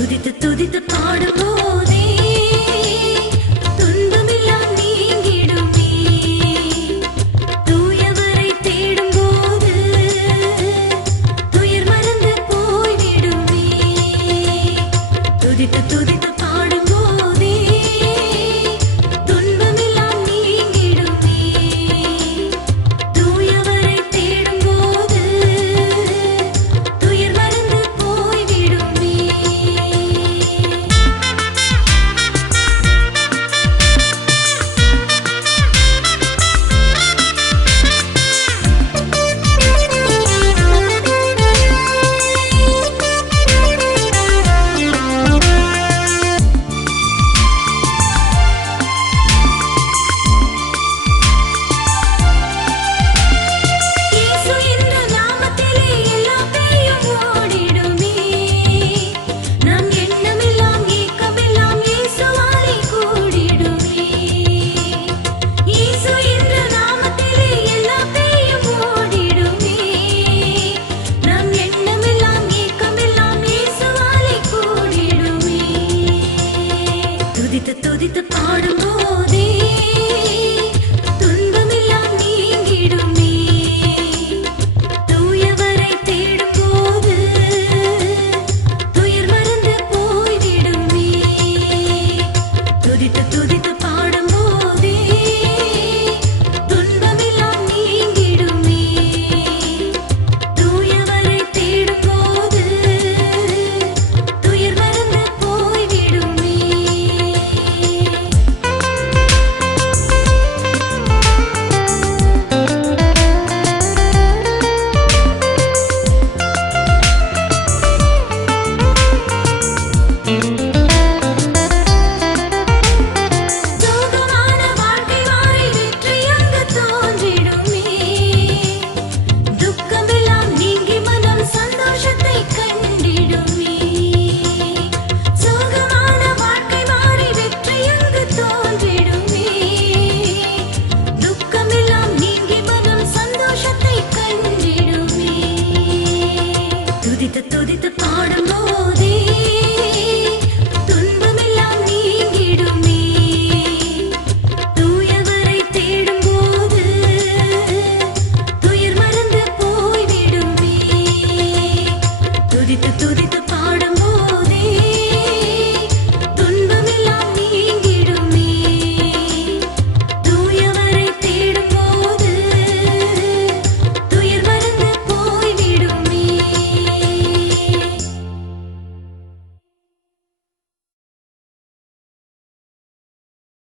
துதித்து துதித்து பாடும்போதே துன்பமெல்லாம் நீங்கிடுமே. தூயவரை தேடும்போது துயர் மறந்து போய்விடுமே. துதித்து துதித்து பாடும்போதே துன்பமெல்லாம் நீங்கிடுமே. தூயவரை தேடும்போது துயர் மறந்து போய்விடுமே. இயேசு என்ற நாமத்திலே எல்லா பேயும் ஓடிடுமே. நம் எண்ணமெல்லாம் ஏக்கமெல்லாம் இயேசுவாலே கூடிடுமே. இயேசு என்ற நாமத்திலே எல்லா பேயும் ஓடிடுமே. நம் எண்ணமெல்லாம் ஏக்கமெல்லாம் இயேசுவாலே கூடிடுமே. துதித்து துதித்து பாடும்போதே துன்பமெல்லாம் நீங்கிடுமே. தூயவரை தேடும்போது துயர் மறந்து போய்விடுமே. துதித்து துதித்து பாடும்போதே துன்பமெல்லாம் நீங்கிடுமே. தூயவரை தேடும்போது துயர் மறந்து போய்விடுமே. சோகமான வாழ்க்கை மாறி வெற்றி அங்கு தோன்றிடுமே. துக்கமெல்லாம் நீங்கி மனம் சந்தோஷத்தை கண்டிடுமே. சோகமான வாழ்க்கை மாறி வெற்றி அங்கு தோன்றிடுமே. துக்கமெல்லாம் நீங்கி மனம் சந்தோஷத்தை கண்டிடுமே. துதித்து துதித்து பாடும்போது